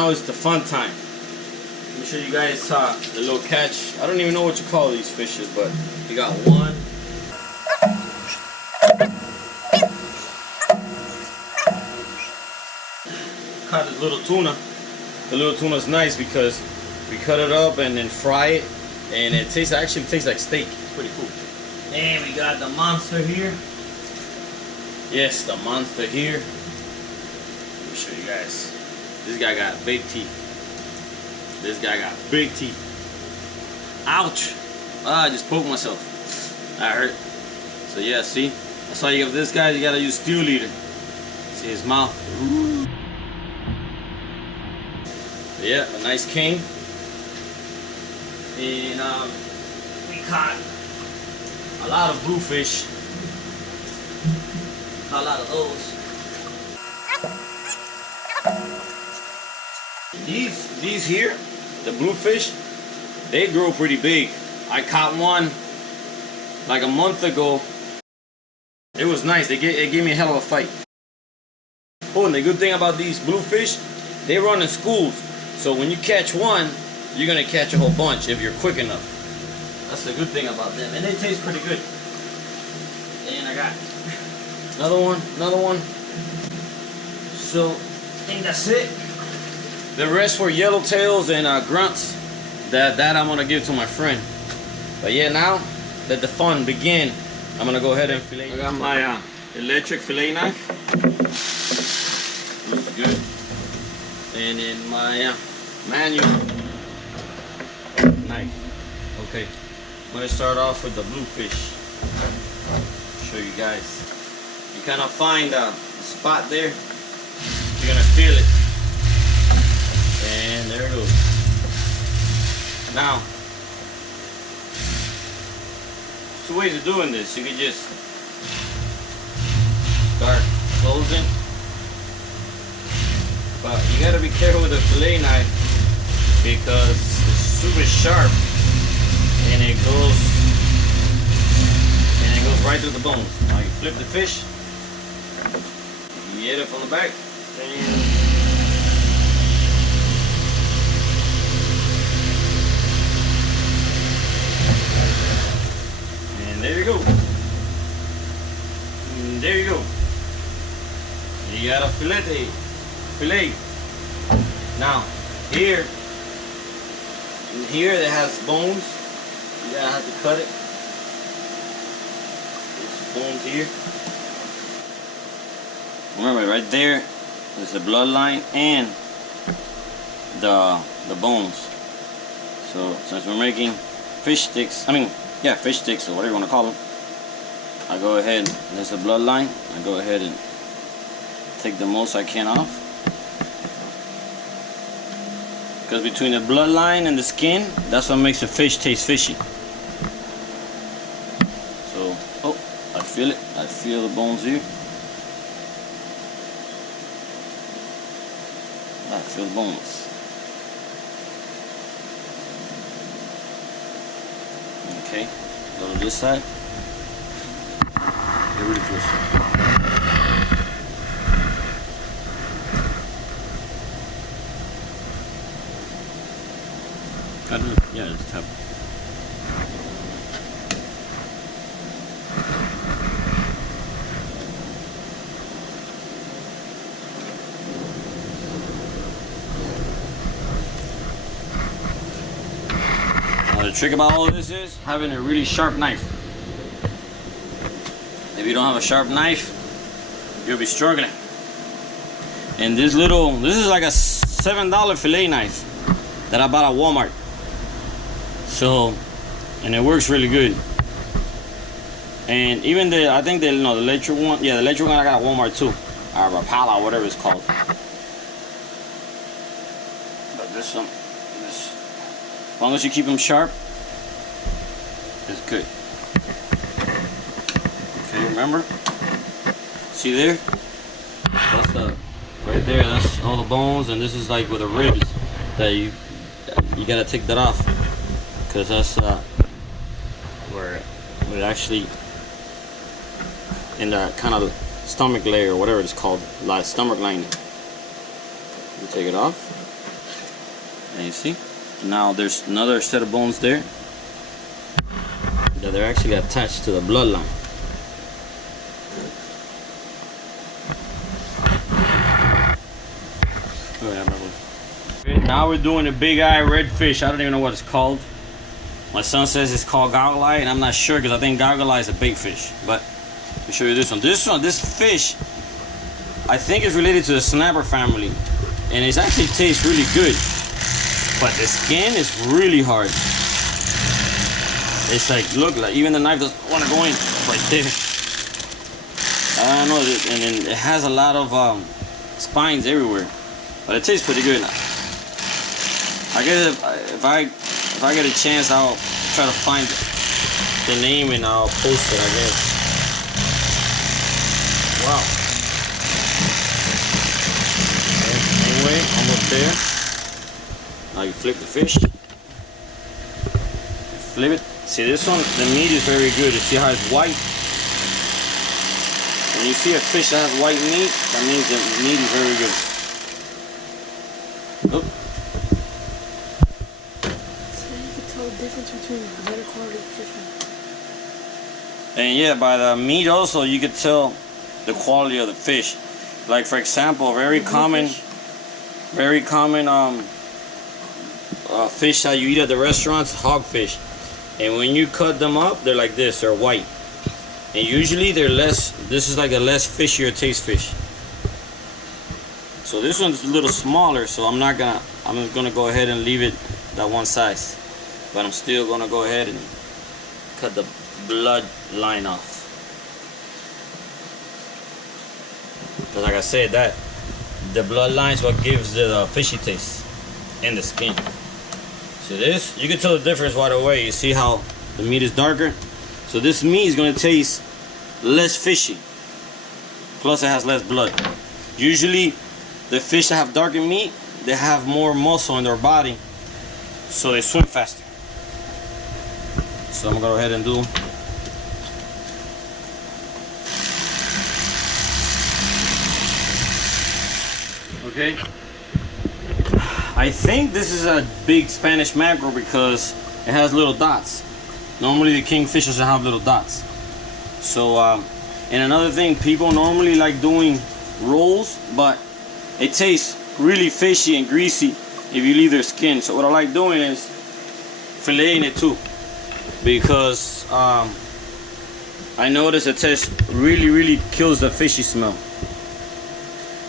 now is the fun time. Let me show you guys the little catch. I don't even know what you call these fishes, but you got one. Caught this little tuna. The little tuna is nice because we cut it up and then fry it, and it actually tastes like steak. It's pretty cool. And we got the monster here. Yes, the monster here. Let me show you guys. This guy got big teeth. This guy got big teeth. Ouch! Ah, I just poked myself. That hurt. So yeah, see? That's why you have this guy. You gotta use steel leader. See his mouth. Ooh. Yeah, a nice king. And we caught a lot of bluefish. Caught a lot of those. These here, the bluefish, they grow pretty big. I caught one like a month ago. It was nice. It gave me a hell of a fight. Oh, and the good thing about these bluefish, they run in schools. So when you catch one, you're gonna catch a whole bunch if you're quick enough. That's the good thing about them. And they taste pretty good. And I got another one. So I think that's it. The rest were yellowtails and grunts. That I'm gonna give to my friend. But yeah, now that the fun begin, I'm gonna go ahead and fillet. I got my electric fillet knife. This is good. And then my manual knife. Okay, I'm gonna start off with the bluefish. Show you guys. You kind of find a spot there. You're gonna feel it. And there it goes. Now, two ways of doing this. You can just start closing, but you gotta be careful with the fillet knife because it's super sharp and it goes right through the bones. Now you flip the fish, you get it from the back, and there you go. And there you go. You got a fillet. Now here that has bones, you gotta have to cut it. There's bones here. Remember, right there is the bloodline and the bones. So since we're making fish sticks, fish sticks or whatever you want to call them, I go ahead, there's the bloodline, I go ahead and take the most I can off. Because between the bloodline and the skin, that's what makes the fish taste fishy. So, oh, I feel it. I feel the bones here. I feel the bones. Okay, go to this side. Get rid of this. Yeah, just tap. Now the trick about all of this is having a really sharp knife. If you don't have a sharp knife, you'll be struggling. And this is like a $7 fillet knife that I bought at Walmart. So, and it works really good. And even the electric one, yeah, the electric one I got at Walmart too, or Rapala, whatever it's called. But this one, as long as you keep them sharp, it's good. Okay, remember? See there? That's right there. That's all the bones, and this is like with the ribs that you gotta take that off. Because that's where it actually, in the kind of stomach layer or whatever it's called, stomach lining. You take it off. And you see? Now there's another set of bones there that they're actually attached to the bloodline. Okay, now we're doing a big eye redfish. I don't even know what it's called. My son says it's called goggle eye, and I'm not sure because I think goggle eye is a bait fish. But let me show you this one. This fish, I think is related to the snapper family, and it actually tastes really good. But the skin is really hard. It's like, look, like even the knife doesn't want to go in right there. I don't know, and then it has a lot of spines everywhere, but it tastes pretty good. I guess if I get a chance, I'll try to find the name and I'll post it, I guess. Wow. Okay, anyway, almost there. Now you flip the fish. Flip it. See this one, the meat is very good. You see how it's white? When you see a fish that has white meat, that means the meat is very good. Look. So you can tell the difference between better quality fish. And yeah, by the meat also you could tell the quality of the fish. Like for example, very common fish that you eat at the restaurants, hogfish. And when you cut them up, they're like this, they're white. And usually they're less, this is like a less fishier taste fish. So this one's a little smaller, so I'm gonna go ahead and leave it that one size. But I'm still gonna go ahead and cut the blood line off. Because like I said, that the blood line is what gives the fishy taste in the skin. So this, you can tell the difference right away. You see how the meat is darker? So this meat is going to taste less fishy. Plus it has less blood. Usually the fish that have darker meat, they have more muscle in their body, so they swim faster. So I'm going to go ahead and do. Okay. I think this is a big Spanish mackerel because it has little dots. Normally the kingfishers have little dots. So, and another thing, people normally like doing rolls, but it tastes really fishy and greasy if you leave their skin. So what I like doing is filleting it too, because I notice the taste really kills the fishy smell.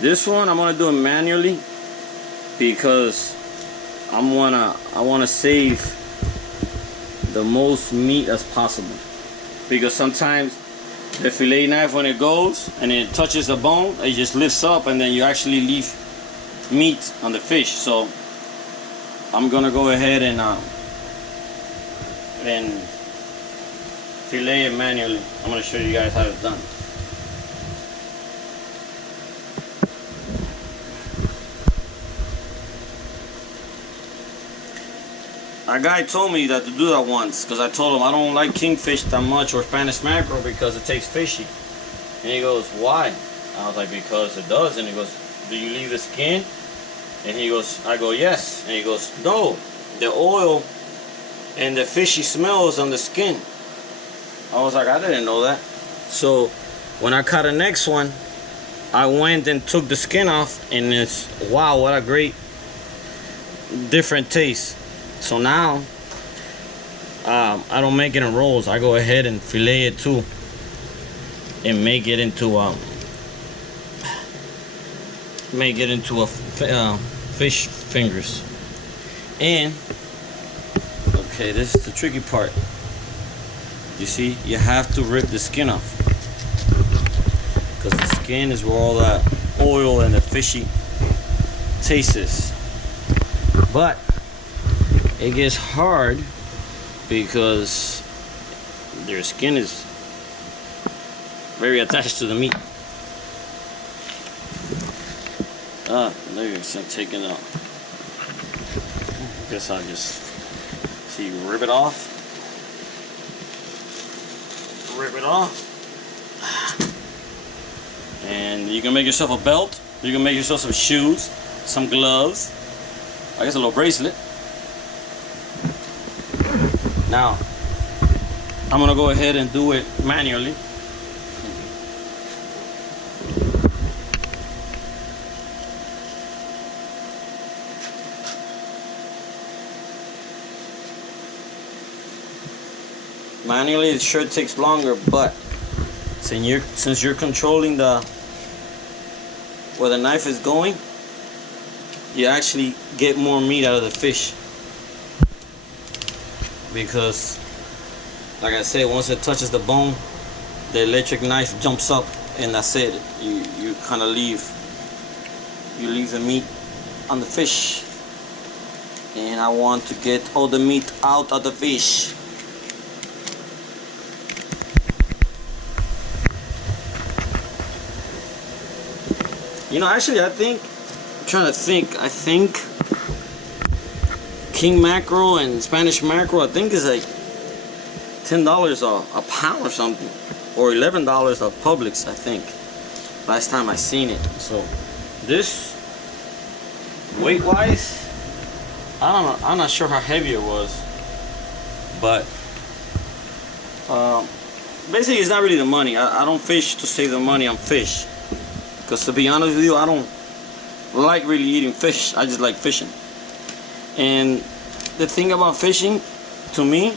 This one I'm gonna do it manually because I wanna save the most meat as possible. Because sometimes the fillet knife, when it goes and it touches the bone, it just lifts up and then you actually leave meat on the fish. So I'm gonna go ahead and fillet it manually. I'm gonna show you guys how it's done. A guy told me that to do that once, because I told him I don't like kingfish that much or Spanish mackerel because it tastes fishy. And he goes, why? I was like, because it does. And he goes, do you leave the skin? And he goes, I go, yes. And he goes, no, the oil and the fishy smell is on the skin. I was like, I didn't know that. So when I caught the next one, I went and took the skin off, and it's, wow, what a great different taste. So now I don't make it in rolls. I go ahead and fillet it too and make it into a fish fingers. And okay, this is the tricky part. You see, you have to rip the skin off, because the skin is where all that oil and the fishy taste is. But it gets hard because their skin is very attached to the meat. There you go, taking it out. Guess I'll just see, rip it off. Rip it off. And you can make yourself a belt. You can make yourself some shoes, some gloves. I guess a little bracelet. Now, I'm gonna go ahead and do it manually. Manually, it sure takes longer, but since you're controlling where the knife is going, you actually get more meat out of the fish. Because, like I said, once it touches the bone, the electric knife jumps up, and that's it. You kind of leave the meat on the fish, and I want to get all the meat out of the fish. You know, actually, I think king mackerel and Spanish mackerel, I think, is like $10 a pound or something, or $11 at Publix, I think. Last time I seen it. So this, weight-wise, I don't know. I'm not sure how heavy it was, but basically, it's not really the money. I don't fish to save the money on fish. Because to be honest with you, I don't like really eating fish. I just like fishing. And the thing about fishing, to me,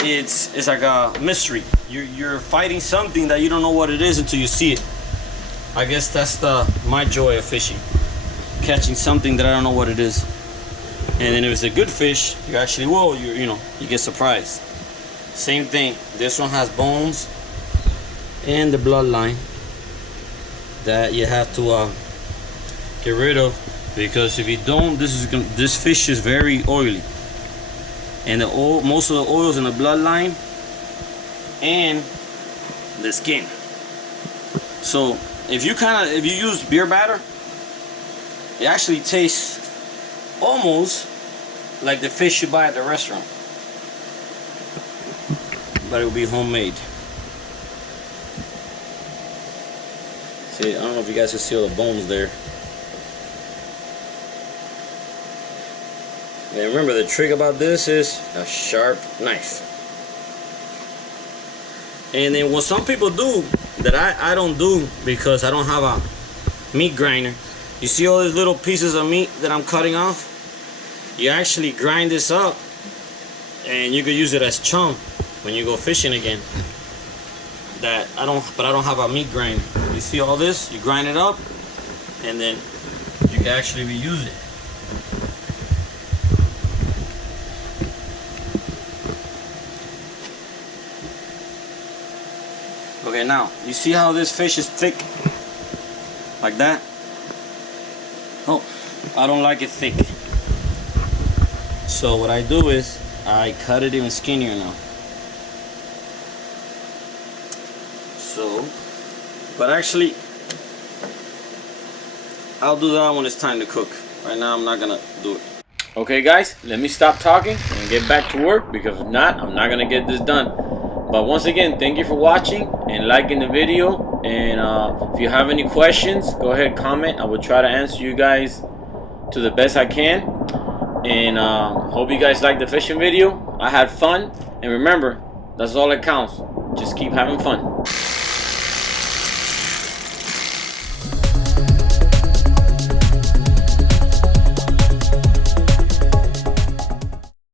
it's like a mystery. You're fighting something that you don't know what it is until you see it. I guess that's my joy of fishing. Catching something that I don't know what it is. And then if it's a good fish, you actually will. You get surprised. Same thing. This one has bones and the bloodline that you have to get rid of, because if you don't, this fish is very oily, and most of the oils in the bloodline and the skin. So if you use beer batter, it actually tastes almost like the fish you buy at the restaurant, but it will be homemade. See, I don't know if you guys can see all the bones there. And remember, the trick about this is a sharp knife. And then what some people do that I don't do, because I don't have a meat grinder. You see all these little pieces of meat that I'm cutting off? You actually grind this up, and you could use it as chum when you go fishing again. But I don't have a meat grinder. You see all this? You grind it up, and then you can actually reuse it. Okay, now you see how this fish is thick, like that? Oh, I don't like it thick. So what I do is I cut it even skinnier now. So, but actually, I'll do that when it's time to cook. Right now, I'm not gonna do it. Okay, guys, let me stop talking and get back to work, because if not, I'm not gonna get this done. But once again, thank you for watching and liking the video. And if you have any questions, go ahead, comment. I will try to answer you guys to the best I can. And hope you guys liked the fishing video. I had fun, and remember, that's all that counts. Just keep having fun.